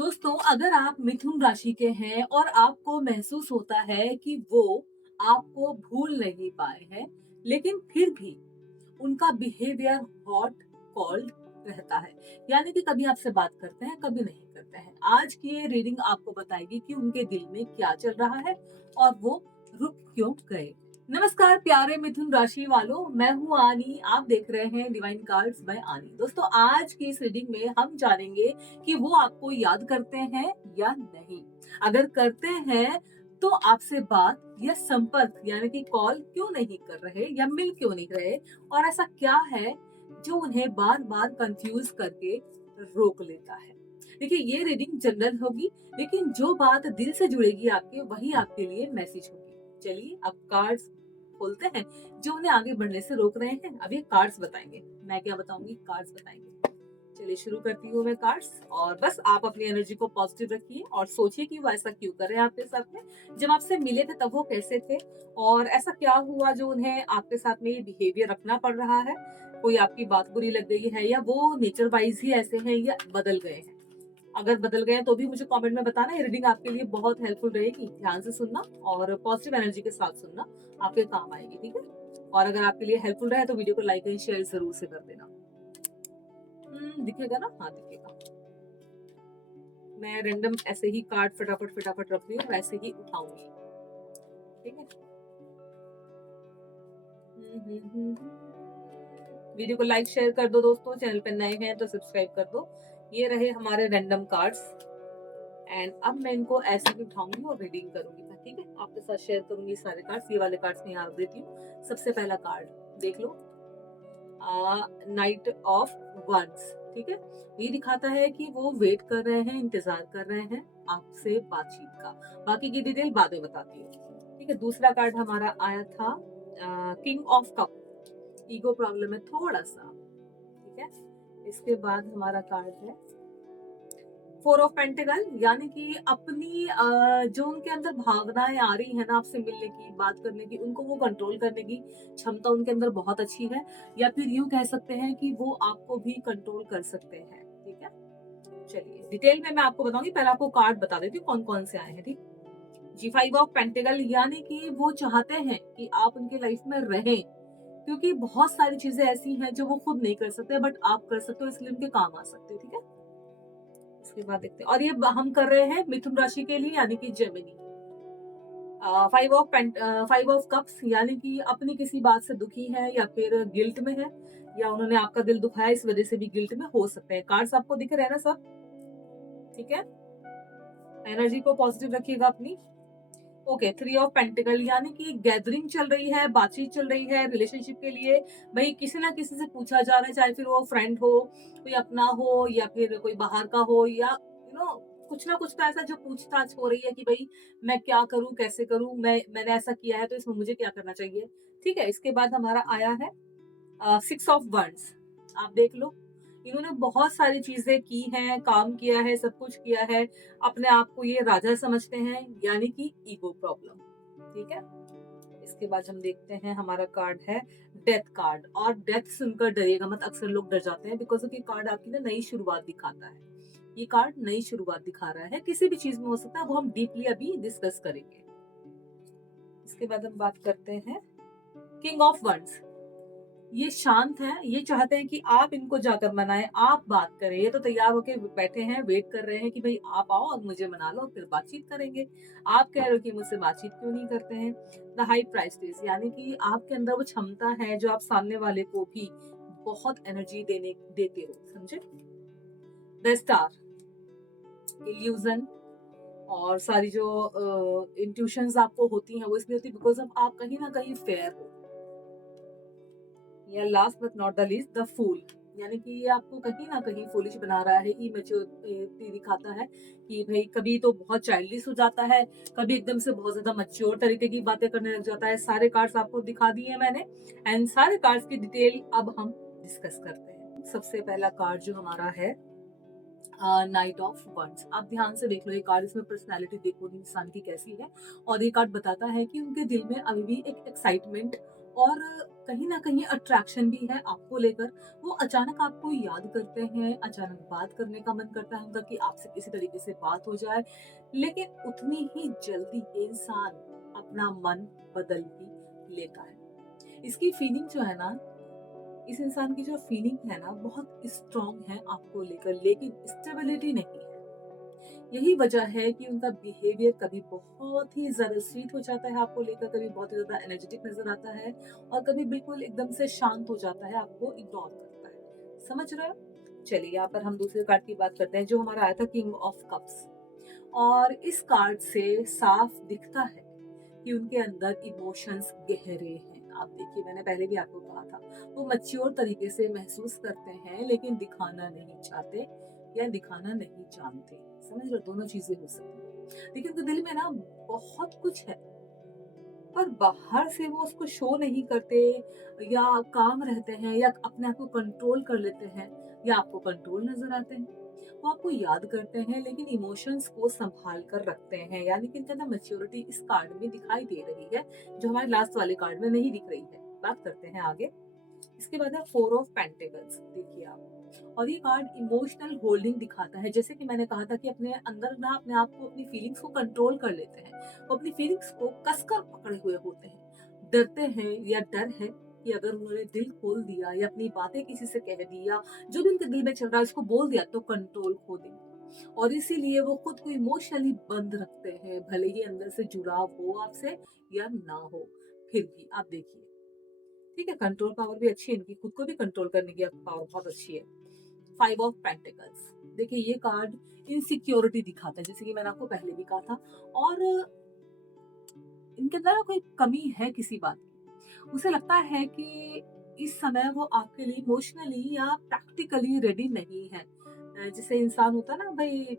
दोस्तों, अगर आप मिथुन राशि के हैं और आपको महसूस होता है कि वो आपको भूल नहीं पाए हैं, लेकिन फिर भी उनका बिहेवियर हॉट कॉल्ड रहता है। यानी कि कभी आपसे बात करते हैं, कभी नहीं करते हैं। आज की ये रीडिंग आपको बताएगी कि उनके दिल में क्या चल रहा है और वो रुक क्यों गए। नमस्कार प्यारे मिथुन राशि वालों, मैं हूँ आनी। आप देख रहे हैं डिवाइन कार्ड्स बाय आनी। दोस्तों, आज की इस रीडिंग में हम जानेंगे कि वो आपको याद करते हैं या नहीं। अगर करते हैं तो आपसे बात या संपर्क यानी कि कॉल क्यों नहीं कर रहे या मिल क्यों नहीं रहे, और ऐसा क्या है जो उन्हें बार बार कंफ्यूज करके रोक लेता है। देखिए, ये रीडिंग जनरल होगी, लेकिन जो बात दिल से जुड़ेगी आपके, वही आपके लिए मैसेज होगी। चलिए अब कार्ड्स खोलते हैं जो उन्हें आगे बढ़ने से रोक रहे हैं। अब ये कार्ड्स बताएंगे, मैं क्या बताऊंगी, कार्ड्स बताएंगे। चलिए शुरू करती हूँ मैं कार्ड्स। और बस आप अपनी एनर्जी को पॉजिटिव रखिए और सोचिए कि वो ऐसा क्यों कर रहे हैं आपके साथ में। जब आपसे मिले थे तब वो कैसे थे, और ऐसा क्या हुआ जो उन्हें आपके साथ में ये बिहेवियर रखना पड़ रहा है। कोई आपकी बात बुरी लग गई है, या वो नेचर वाइज ही ऐसे हैं, या बदल गए हैं। अगर बदल गए हैं तो भी मुझे कमेंट में बताना। ये रीडिंग आपके लिए बहुत हेल्पफुल रहेगी। ध्यान से सुनना और पॉजिटिव एनर्जी के साथ सुनना, आपके काम आएगी। ठीक है, और अगर आपके लिए हेल्पफुल रहे तो वीडियो को लाइक एंड शेयर जरूर से कर देना। दिखेगा ना? हाँ दिखेगा। मैं रैंडम ऐसे ही कार्ड फटाफट फटाफट रख रही हूँ, वैसे ही उठाऊंगी। ठीक है। वीडियो को लाइक शेयर कर दो दोस्तों, चैनल पे नए हैं तो सब्सक्राइब कर दो। ये रहे हमारे रैंडम कार्ड्स। एंड अब मैं इनको ऐसे ही उठाऊंगी और रीडिंग करूंगी मैं। ठीक है, आपके साथ शेयर करूंगी सारे कार्ड्स। ये वाले कार्ड्स मैं यहाँ रख देती हूँ। सबसे पहला कार्ड देख लो, नाइट ऑफ वंस। ठीक है, ये दिखाता है कि वो वेट कर रहे हैं, इंतजार कर रहे हैं आपसे बातचीत का। बाकी की डिटेल बाद में बताती हूँ। ठीक है, दूसरा कार्ड हमारा आया था king of cup. Ego problem है थोड़ा सा। ठीक है, इसके बाद हमारा कार्ड है फोर ऑफ पेंटिकल, यानी कि अपनी जो उनके अंदर भावनाएं आ रही है ना आपसे मिलने की, बात करने की, उनको वो कंट्रोल करने की क्षमता उनके अंदर बहुत अच्छी है। या फिर यूं कह सकते हैं कि वो आपको भी कंट्रोल कर सकते हैं। ठीक है, चलिए डिटेल में मैं आपको बताऊंगी। पहले आपको कार्ड बता देती हूँ कौन कौन से आए हैं। ठीक, जी फाइव ऑफ पेंटिकल, यानी कि वो चाहते हैं कि आप उनके लाइफ में रहें, क्योंकि बहुत सारी चीजें ऐसी हैं जो वो खुद नहीं कर सकते, बट आप कर सकते हो, इसलिए उनके काम आ सकते हो। ठीक है, इसके बाद देखते हैं। और ये हम कर रहे हैं मिथुन राशि के लिए, यानी कि जेमिनी। फाइव ऑफ कप्स, यानी कि अपनी किसी बात से दुखी है या फिर गिल्ट में है, या उन्होंने आपका दिल दुखाया, इस वजह से भी गिल्ट में हो सकते हैं। कार्ड्स आपको दिख रहे हैं ना सब? ठीक है, एनर्जी को पॉजिटिव रखिएगा अपनी। ओके, थ्री ऑफ पेंटिकल, यानी कि गैदरिंग चल रही है, बातचीत चल रही है रिलेशनशिप के लिए। भाई किसी ना किसी से पूछा जा रहा है, चाहे फिर वो फ्रेंड हो, कोई अपना हो, या फिर कोई बाहर का हो, या कुछ ना कुछ तो ऐसा जो पूछताछ हो रही है कि भाई मैं क्या करूं, कैसे करूं, मैंने ऐसा किया है तो इसमें मुझे क्या करना चाहिए। ठीक है, इसके बाद हमारा आया है सिक्स ऑफ वंस। आप देख लो, इन्होंने बहुत सारी चीजें की हैं, काम किया है, सब कुछ किया है। अपने आप को ये राजा समझते हैं, यानी कि ईगो प्रॉब्लम। ठीक है, इसके बाद हम देखते हैं हमारा कार्ड है डेथ कार्ड। और डेथ सुनकर डरिएगा मत, अक्सर लोग डर जाते हैं, बिकॉज ये कार्ड आपकी ना नई शुरुआत दिखाता है। ये कार्ड नई शुरुआत दिखा रहा है, किसी भी चीज में हो सकता है, वो हम डीपली अभी डिस्कस करेंगे। इसके बाद हम बात करते हैं किंग ऑफ वंस। ये शांत हैं, ये चाहते हैं कि आप इनको जाकर मनाएं, आप बात करें। ये तो तैयार होके बैठे हैं, वेट कर रहे हैं कि भाई आप आओ और मुझे मना लो, फिर बातचीत करेंगे। आप कह रहे हो कि मुझसे बातचीत क्यों नहीं करते हैं। द हाई प्राइस्टेस, यानी कि आपके अंदर वो क्षमता है जो आप सामने वाले को भी बहुत एनर्जी देते हो, समझे। द स्टार, इल्यूजन, और सारी जो इंट्यूशंस आपको होती हैं वो इसलिए होती है बिकॉज ऑफ आप कहीं ना कहीं फेयर हो। या last but not the least the fool, यानी कि ये आपको कहीं ना कहीं फूलिश बना रहा है, इमेच्योरिटी दिखाता है कि भाई कभी तो बहुत चाइल्डिश हो जाता है, कभी एकदम से बहुत ज्यादा मैच्योर तरीके की बातें करने लग जाता है। सारे कार्ड्स आपको दिखा दिए हैं मैंने, एंड सारे कार्ड्स की डिटेल अब हम डिस्कस करते हैं। सबसे पहला कार्ड जो हमारा है नाइट ऑफ वंस। आप ध्यान से देख लो ये कार्ड, इसमें पर्सनालिटी देखो इंसान की कैसी है। और ये कार्ड बताता है कि उनके दिल में अभी भी एक एक्साइटमेंट और कहीं ना कहीं अट्रैक्शन भी है आपको लेकर। वो अचानक आपको याद करते हैं, अचानक बात करने का मन करता है उनका कि आपसे किसी तरीके से बात हो जाए, लेकिन उतनी ही जल्दी ये इंसान अपना मन बदल भी लेता है। इसकी फीलिंग जो है ना, इस इंसान की जो फीलिंग है ना, बहुत स्ट्रांग है आपको लेकर, लेकिन स्टेबिलिटी नहीं है। यही वजह है कि उनका बिहेवियर कभी बहुत ही ज़्यादा स्वीट हो जाता है आपको लेकर, कभी बहुत ही ज़्यादा एनर्जेटिक नज़र आता है, और कभी बिल्कुल एकदम से शांत हो जाता है, आपको इग्नोर करता है। समझ रहे हो? चलिए, यहाँ पर हम दूसरे कार्ड की बात करते हैं, जो हमारा आया था किंग ऑफ कप्स। और इस कार्ड से साफ दिखता है कि उनके अंदर इमोशंस गहरे हैं। आप देखिए, मैंने पहले भी आपको कहा था, वो मैच्योर तरीके से महसूस करते हैं, लेकिन दिखाना नहीं चाहते या दिखाना नहीं जानते। समझ लो, दोनों चीजें हो सकती हैं। लेकिन उनके दिल में ना बहुत कुछ है, पर बाहर से वो उसको शो नहीं करते, या काम रहते हैं, या अपने आप को कंट्रोल कर लेते हैं, या आपको कंट्रोल नजर आते हैं। वो आपको याद करते हैं, लेकिन इमोशंस को संभाल कर रखते हैं, यानी कि इनके अंदर मैच्योरिटी इस कार्ड में दिखाई दे रही है, जो हमारे लास्ट वाले कार्ड में नहीं दिख रही है। बात करते हैं आगे। इसके बाद है फोर ऑफ पेंटिकल्स। देखिए आप, और ये कार्ड इमोशनल होल्डिंग दिखाता है। जैसे कि मैंने कहा था कि अपने अंदर ना अपने आप को, अपनी फीलिंग्स को कंट्रोल कर लेते हैं, वो अपनी फीलिंग्स को कसकर पकड़े हुए होते हैं। डरते हैं, या डर है कि अगर उन्होंने दिल खोल दिया या अपनी बातें किसी से कह दी, या जो भी उनके दिल में चल रहा है उसको बोल दिया, तो कंट्रोल खो देंगे। और इसीलिए वो खुद को इमोशनली बंद रखते हैं, भले ही अंदर से जुड़ाव हो आपसे या ना हो, फिर भी। आप देखिए, ठीक है, कंट्रोल पावर भी अच्छी है इनकी, खुद को भी कंट्रोल करने की पावर बहुत अच्छी है। Five of pentacles. देखिए, ये कार्ड इनसिक्योरिटी दिखाता है, जैसे कि मैंने आपको पहले भी कहा था। और इनके अंदर ना कोई कमी है किसी बात की। उसे लगता है कि इस समय वो आपके लिए इमोशनली या प्रैक्टिकली रेडी नहीं है। जैसे इंसान होता है ना भाई,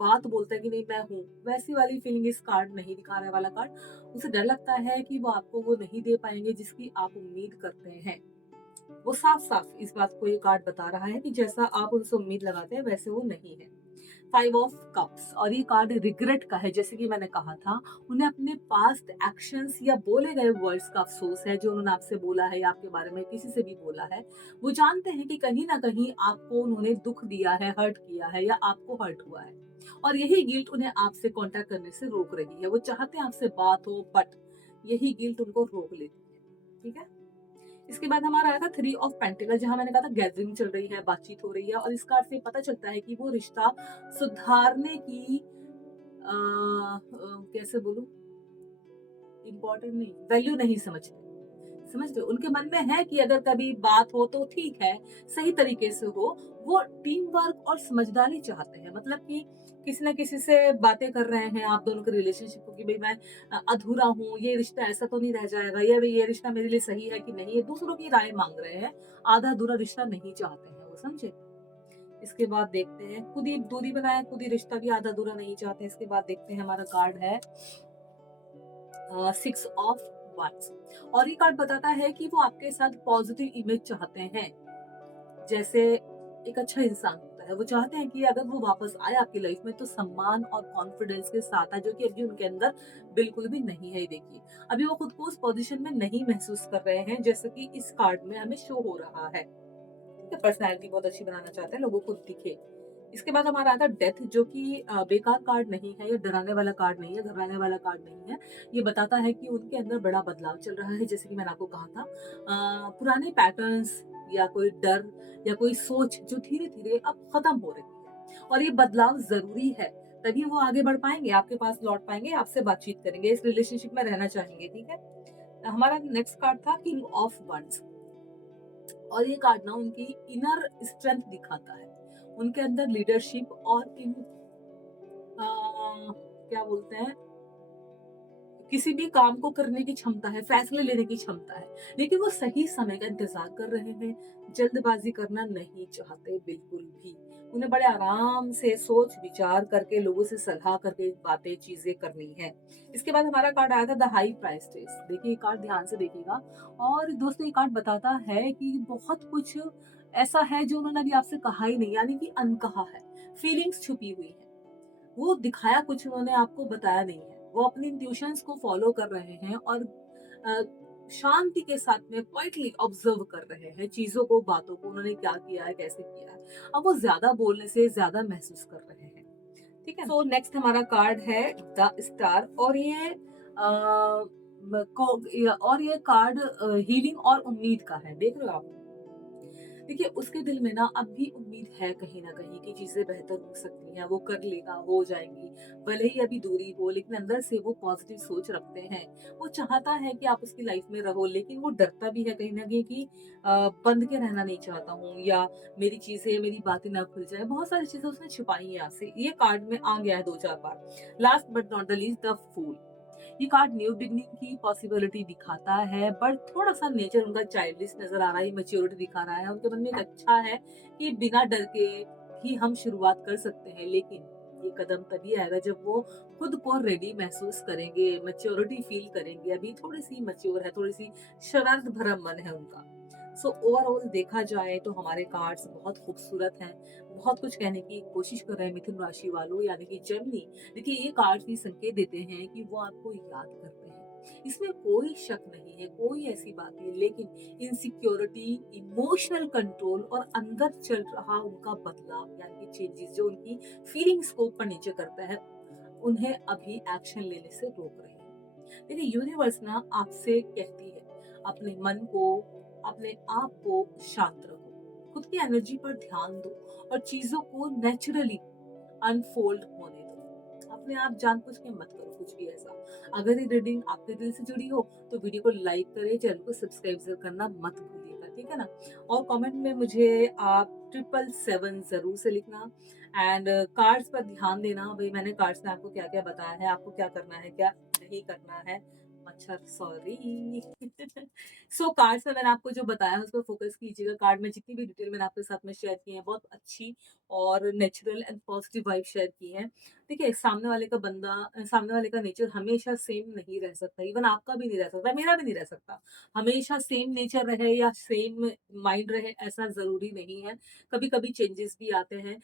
बात बोलता है कि नहीं मैं हूँ, वैसी वाली फीलिंग इस कार्ड नहीं दिखा रहा है वाला कार्ड। उसे डर लगता है कि वो आपको वो नहीं दे पाएंगे जिसकी आप उम्मीद करते हैं। वो साफ साफ इस बात को ये कार्ड बता रहा है कि जैसा आप उनसे उम्मीद लगाते हैं वैसे वो नहीं है। फाइव ऑफ कप्स, और ये कार्ड रिग्रेट का है। जैसे कि मैंने कहा था, उन्हें अपने पास्ट एक्शंस या बोले गए वर्ड्स का अफसोस है, जो उन्होंने आपसे बोला है या आपके बारे में किसी से भी बोला है। वो जानते हैं कि कहीं ना कहीं आपको उन्होंने दुख दिया है, हर्ट किया है, या आपको हर्ट हुआ है। और यही गिल्ट उन्हें आपसे कांटेक्ट करने से रोक रही है। वो चाहते हैं आपसे बात हो, बट यही गिल्ट उनको रोक लेती है। ठीक है। इसके बाद हमारा आया था थ्री ऑफ पेंटिकल, जहां मैंने कहा था गैदरिंग चल रही है, बातचीत हो रही है, और इस कार्ड से पता चलता है कि वो रिश्ता सुधारने की कैसे बोलूं, इम्पोर्टेंट नहीं, वैल्यू नहीं समझते। समझ रहे हो? उनके मन में है कि अगर कभी बात हो तो ठीक है, सही तरीके से हो। वो टीम वर्क और समझदारी चाहते हैं, मतलब कि किसी ना किसी से बातें कर रहे हैं आप दोनों के रिलेशनशिप को, कि भाई मैं अधूरा हूँ, ये रिश्ता ऐसा तो नहीं रह जाएगा, या भाई ये रिश्ता मेरे लिए सही है कि नहीं। ये दूसरों की राय मांग रहे हैं, आधा अधूरा रिश्ता नहीं चाहते हैं वो, समझे। इसके बाद देखते हैं, खुद ही दूरी बनाए, खुद ही रिश्ता भी आधा अधूरा नहीं चाहते। इसके बाद देखते हैं, हमारा कार्ड है सिक्स ऑफ wands, और ये कार्ड बताता है कि वो आपके साथ पॉजिटिव इमेज चाहते हैं। जैसे एक अच्छा इंसान होता है, वो चाहते हैं कि अगर वो वापस आए आपकी लाइफ में तो सम्मान और कॉन्फिडेंस के साथ है, जो कि अभी उनके अंदर बिल्कुल भी नहीं है। देखिए, अभी वो खुद को उस पोजीशन में नहीं महसूस कर रहे हैं, जैसे कि इस कार्ड में हमें शो हो रहा है। ठीक है, पर्सनैलिटी बहुत अच्छी बनाना चाहते हैं, लोगों को दिखे। इसके बाद हमारा आता है डेथ, जो कि बेकार कार्ड नहीं है, या डराने वाला कार्ड नहीं है, घबराने वाला कार्ड नहीं है। ये बताता है कि उनके अंदर बड़ा बदलाव चल रहा है, जैसे कि मैंने आपको कहा था, पुराने पैटर्न्स या कोई डर या कोई सोच जो धीरे धीरे अब खत्म हो रही है, और ये बदलाव जरूरी है, तभी वो आगे बढ़ पाएंगे, आपके पास लौट पाएंगे, आपसे बातचीत करेंगे, इस रिलेशनशिप में रहना चाहेंगे। ठीक है। हमारा नेक्स्ट कार्ड था किंग ऑफ वंस, और ये कार्ड ना उनकी इनर स्ट्रेंथ दिखाता है, उनके अंदर लीडरशिप और इन क्या बोलते हैं, किसी भी काम को करने की क्षमता है, फैसले लेने की क्षमता है, लेकिन वो सही समय का इंतजार कर रहे हैं, जल्दबाजी करना नहीं चाहते बिल्कुल भी। उन्हें बड़े आराम से सोच विचार करके, लोगों से सलाह करके बातें चीजें करनी है। इसके बाद हमारा कार्ड आया था द हाई प्राइस्टेस। देखिए, ये कार्ड ध्यान से देखिएगा, और दोस्तों ये कार्ड बताता है कि बहुत कुछ ऐसा है जो उन्होंने अभी आपसे कहा ही नहीं, यानी कि अनकहा है, फीलिंग्स छुपी हुई है। वो दिखाया कुछ, उन्होंने आपको बताया नहीं है। वो अपनी इंट्यूशंस को फॉलो कर रहे हैं, और शांति के साथ में क्वाइटली ऑब्जर्व कर रहे हैं चीजों को, बातों को, उन्होंने क्या किया है, कैसे किया है। अब वो ज्यादा बोलने से ज्यादा महसूस कर रहे हैं। ठीक है। सो नेक्स्ट हमारा कार्ड है द स्टार, और ये और ये कार्ड हीलिंग और उम्मीद का है। देख रहे हो आप? देखिए, उसके दिल में ना अब भी उम्मीद है कहीं ना कहीं कि चीजें बेहतर हो सकती हैं, वो कर लेगा, हो जाएंगी। भले ही अभी दूरी हो, लेकिन अंदर से वो पॉजिटिव सोच रखते हैं। वो चाहता है कि आप उसकी लाइफ में रहो, लेकिन वो डरता भी है कहीं ना कहीं कि बंद के रहना नहीं चाहता हूँ, या मेरी चीजें, मेरी बातें ना खुल जाए। बहुत सारी चीजें उसने छिपाई हैं आपसे। ये कार्ड में आ गया है 2-4 बार। Last but not the least, the fool. ये कार्ड न्यू बिगनिंग की पॉसिबिलिटी दिखाता है, बट थोड़ा सा नेचर उनका चाइल्डिश नजर आ रहा है, मैच्योरिटी दिखा रहा है। उनके मन में एक अच्छा है कि बिना डर के भी हम शुरुआत कर सकते हैं, लेकिन ये कदम तभी आएगा जब वो खुद को रेडी महसूस करेंगे, मैच्योरिटी फील करेंगे। अभी थोड़ी सी मैच्योर है, थोड़ी सी शरारत भरा मन है उनका। सो ओवरऑल देखा जाए तो हमारे कार्ड्स बहुत खूबसूरत हैं, बहुत कुछ कहने की कोशिश कर रहे हैं मिथुन राशि वालों, यानी कि जेमिनी। देखिए, ये कार्ड्स भी संकेत देते हैं कि वो आपको याद करते हैं, इसमें कोई शक नहीं है, कोई ऐसी बात नहीं। लेकिन इनसिक्योरिटी, इमोशनल कंट्रोल और अंदर चल रहा उनका बदलाव, यानी कि चेंजेस जो उनकी फीलिंग्स को ऊपर नीचे करता है, उन्हें अभी एक्शन लेने से रोक रहे हैं। देखिए, यूनिवर्स ना आपसे कहती है, अपने मन को, अपने आप को शांत रखो, खुद की एनर्जी पर ध्यान दो, और चीजों को नेचुरली अनफोल्ड होने दो। अपने आप जानबूझ के मत करो कुछ भी ऐसा। अगर ये रीडिंग आपके दिल से जुड़ी हो तो वीडियो को लाइक करें, चैनल को सब्सक्राइब जरूर करना मत भूलिएगा, ठीक है ना। और कमेंट में मुझे आप 777 जरूर से लिखना। एंड कार्ड्स पर ध्यान देना। भाई, मैंने कार्ड्स में आपको क्या क्या बताया है, आपको क्या करना है, क्या नहीं करना है। मच्छर, सॉरी। सो कार्ड्स में मैंने आपको जो बताया उस पर फोकस कीजिएगा। कार्ड में जितनी भी डिटेल मैंने आपके साथ में शेयर की है, बहुत अच्छी और natural and positive vibe share की है। देखिए, सामने वाले का नेचर हमेशा सेम नहीं रह सकता, इवन आपका भी नहीं रह सकता, मेरा भी नहीं रह सकता। हमेशा सेम नेचर रहे या सेम माइंड रहे, ऐसा जरूरी नहीं है। कभी कभी चेंजेस भी आते हैं।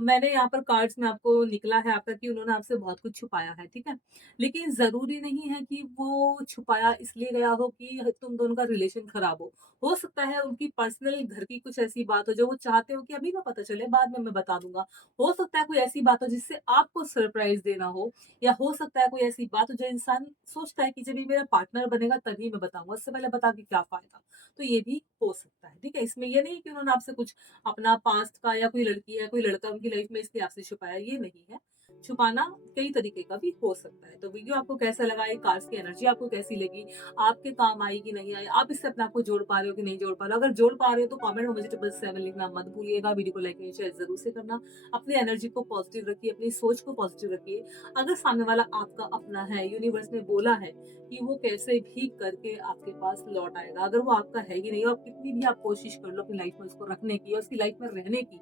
मैंने यहाँ पर कार्ड्स में आपको निकला है आपका कि उन्होंने आपसे बहुत कुछ छुपाया है, ठीक है। लेकिन जरूरी नहीं है कि वो छुपाया इसलिए गया हो कि तुम दोनों का रिलेशन खराब हो सकता है उनकी पर्सनल घर की कुछ ऐसी बात हो जो वो चाहते हो कि अभी ना पता चले, बाद में मैं बता दूंगा। हो सकता है कोई ऐसी बात हो जिससे आपको सरप्राइज देना हो, या हो सकता है कोई ऐसी बात हो जो इंसान सोचता है कि जब ये मेरा पार्टनर बनेगा तभी मैं बताऊंगा, उससे पहले बता के क्या फायदा। तो ये भी हो सकता है, ठीक है। इसमें ये नहीं कि उन्होंने आपसे कुछ अपना पास्ट का, या कोई लड़की है, कोई लड़का उनकी लाइफ में इसलिए आपसे छुपाया, ये नहीं है। छुपाना कई तरीके का भी हो सकता है। तो वीडियो आपको कैसा लगा, ये कार्ड्स की एनर्जी आपको कैसी लगी, आपके काम आई कि नहीं आई, आप इससे अपने आप को जोड़ पा रहे हो कि नहीं जोड़ पा रहे हो। अगर जोड़ पा रहे हो तो कमेंट में मुझे 777 लिखना मत भूलिएगा। वीडियो को लाइक शेयर जरूर से करना। अपनी एनर्जी को पॉजिटिव रखिए, अपनी सोच को पॉजिटिव रखिए। अगर सामने वाला आपका अपना है, यूनिवर्स ने बोला है कि वो कैसे भी करके आपके पास लौट आएगा। अगर वो आपका है ही नहीं, और कितनी भी आप कोशिश कर लो अपनी लाइफ में उसको रखने की और उसकी लाइफ में रहने की,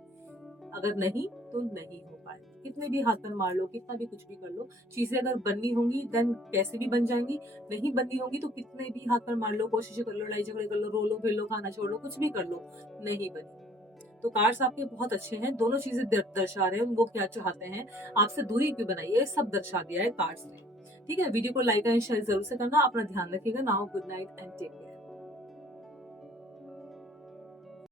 अगर नहीं तो नहीं हो पाएगा। कितने भी हाथ पैर मार लो, कितना भी कुछ भी कर लो, चीजें अगर बननी होंगी देन कैसे भी बन जाएंगी। नहीं बननी होंगी तो कितने भी हाथ पैर मार लो, कोशिशें कर लो, लड़ाई झगड़े कर लो, रो लो, फिर लो, खाना छोड़ लो, कुछ भी कर लो, नहीं बनी। तो कार्ड्स आपके बहुत अच्छे हैं, दोनों चीजें दर्शा रहे हैं वो क्या चाहते हैं, आपसे दूरी क्यों बनाई है, सब दर्शा दिया है कार्ड्स ने। ठीक है, वीडियो को लाइक एंड शेयर जरूर से करना। अपना ध्यान रखिएगा। Now good night and take care.